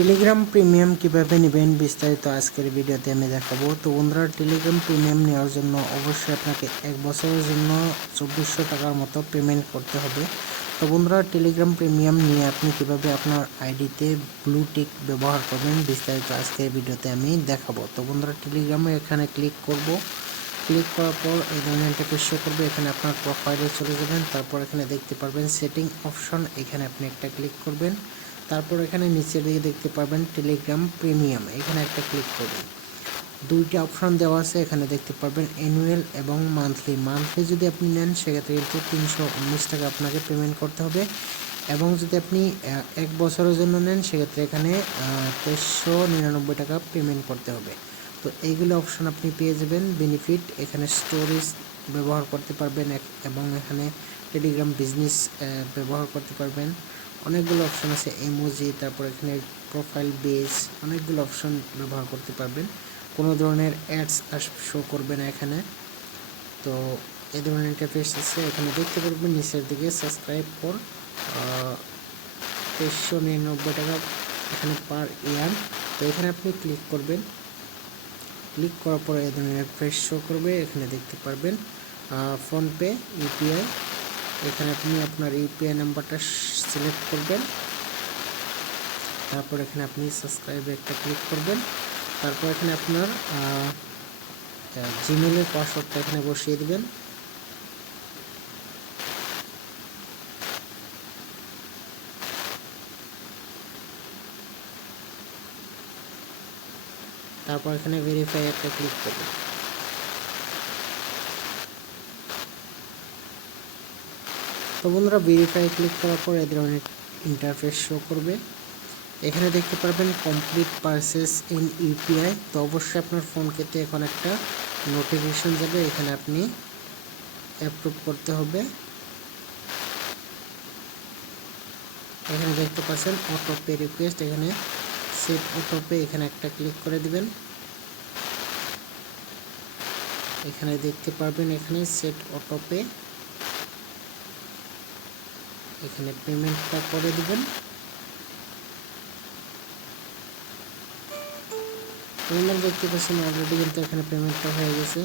Telegram premium কিভাবে নেবেন বিস্তারিত আজকের ভিডিওতে আমি দেখাবো। তো বন্ধুরা, টেলিগ্রাম প্রিমিয়াম নেওয়ার জন্য অবশ্যই আপনাকে 1 বছরের জন্য 2400 টাকার মতো পেমেন্ট করতে হবে। তো বন্ধুরা, টেলিগ্রাম প্রিমিয়াম নিয়ে আপনি কিভাবে আপনার আইডিতে ব্লু টিক ব্যবহার করবেন বিস্তারিত আজকের ভিডিওতে আমি দেখাবো। তো বন্ধুরা, টেলিগ্রামে এখানে ক্লিক করব। ক্লিক করার পর এই ধরনের ইন্টারফেস শো করবে। এখানে আপনার প্রোফাইলে চলে যাবেন। তারপর এখানে দেখতে পারবেন সেটিং অপশন, এখানে আপনি একটা ক্লিক করবেন। তারপর এখানে নিচের দিকে দেখতে পারবেন টেলিগ্রাম প্রিমিয়াম, এখানে একটা ক্লিক করবেন। দুইটা অপশন দেওয়া আছে, এখানে দেখতে পারবেন অ্যানুয়াল এবং মান্থলি। মান্থলি যদি আপনি নেন সেক্ষেত্রে কিন্তু 319 টাকা আপনাকে পেমেন্ট করতে হবে, এবং যদি আপনি 1 বছরের জন্য নেন সেক্ষেত্রে এখানে 2399 টাকা পেমেন্ট করতে হবে। তো এইগুলো অপশন আপনি পেয়ে যাবেন। বেনিফিট, এখানে স্টোরেজ ব্যবহার করতে পারবেন এবং এখানে টেলিগ্রাম বিজনেস ব্যবহার করতে পারবেন। অনেকগুলো অপশন আছে, ইমোজি, তারপর এখানে প্রোফাইল বেস, অনেকগুলো অপশন ব্যবহার করতে পারবেন। কোনো ধরনের অ্যাডস শো করবে না এখানে। তো এই ধরনের ইন্টারফেস আছে, এখানে দেখতে পারবেন নিচের দিকে সাবস্ক্রাইব ফর 2399 টাকা এখানে পার ইয়ার। তো এখানে আপনি ক্লিক করবেন। ক্লিক করার পরে এই ধরনের ইন্টারফেস শো করবে। এখানে দেখতে পারবেন ফোনপে, ইউপিআই। এখানে আপনি আপনার ইউপিআই নাম্বারটা সিলেক্ট করবেন। তারপর এখানে আপনি সাবস্ক্রাইবে একটা ক্লিক করবেন। তারপর এখানে আপনার জিমেলের পাসওয়ার্ডটা এখানে বসিয়ে দিবেন। তারপর এখানে ভেরিফাই একটা ক্লিক করবেন। তো বন্ধুরা, ভেরিফাই ক্লিক করার পর এই ধরনের ইন্টারফেস শো করবে। এখানে দেখতে পারবেন কমপ্লিট পারচেস ইন ইউপিআই। তো অবশ্যই আপনার ফোন কেটে এখন একটা নোটিফিকেশন যাবে, এখানে আপনি অ্যাপ্রুভ করতে হবে। এখানে দেখতে পাচ্ছেন অটো পে রিকোয়েস্ট, এখানে সেট অটো পে, এখানে একটা ক্লিক করে দিবেন। এখানে দেখতে পারবেন এখানে সেট অটো পে, এখানে পেমেন্টটা করে দিবেন। পেমেন্ট দেখতে পাচ্ছেন অলরেডি কিন্তু এখানে পেমেন্টটা হয়ে গেছে।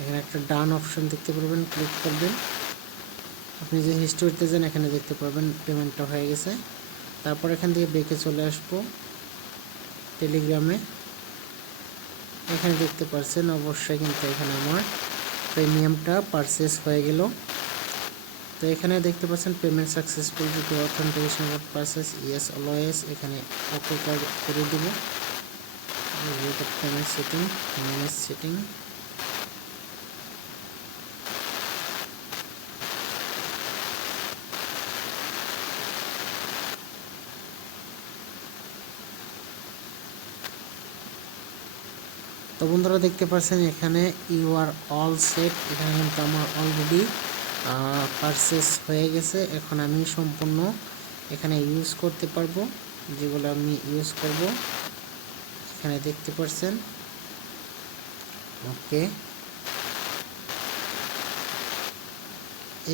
এখানে একটা ডান অপশন দেখতে পারবেন, ক্লিক করবেন। আপনি যে হিস্টোরিতে যান এখানে দেখতে পারবেন পেমেন্টটা হয়ে গেছে। তারপর এখান থেকে ব্যাকে চলে আসবো টেলিগ্রামে। এখানে দেখতে পাচ্ছেন অবশ্যই কিন্তু এখানে আমার প্রিমিয়ামটা পারচেস হয়ে গেল। তো এখানে দেখতে পাচ্ছেন পেমেন্ট সাকসেসফুল, যদি authentication of purchase yes always, এখানে ওকে করে দেব। Payment setting, manage setting. তো বন্ধুরা, দেখতে পাচ্ছেন এখানে ইউ আর অল সেট, এখানে কিন্তু আমার অলরেডি পারচেস হয়ে গেছে। এখন আমি সম্পূর্ণ এখানে ইউজ করতে পারবো, যেগুলো আমি ইউজ করব এখানে দেখতে পাচ্ছেন। ওকে,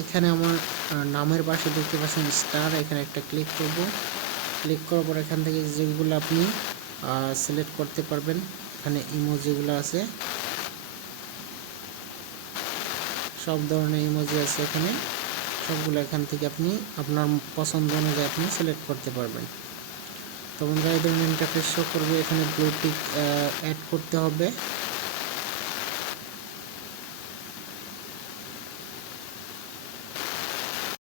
এখানে আমার নামের পাশে দেখতে পাচ্ছেন স্টার, এখানে একটা ক্লিক করব। ক্লিক করার পর এখান থেকে যেগুলো আপনি সিলেক্ট করতে পারবেন, এখানে ইমোজিগুলো আছে, সব ধরনের ইমোজি আছে এখানে, সবগুলো এখান থেকে আপনি আপনার পছন্দ অনুযায়ী আপনি সিলেক্ট করতে পারবেন। তো বন্ধুরা, এই ধরনের ইন্টারফেস শো করবে। এখানে ব্লু টিক অ্যাড করতে হবে।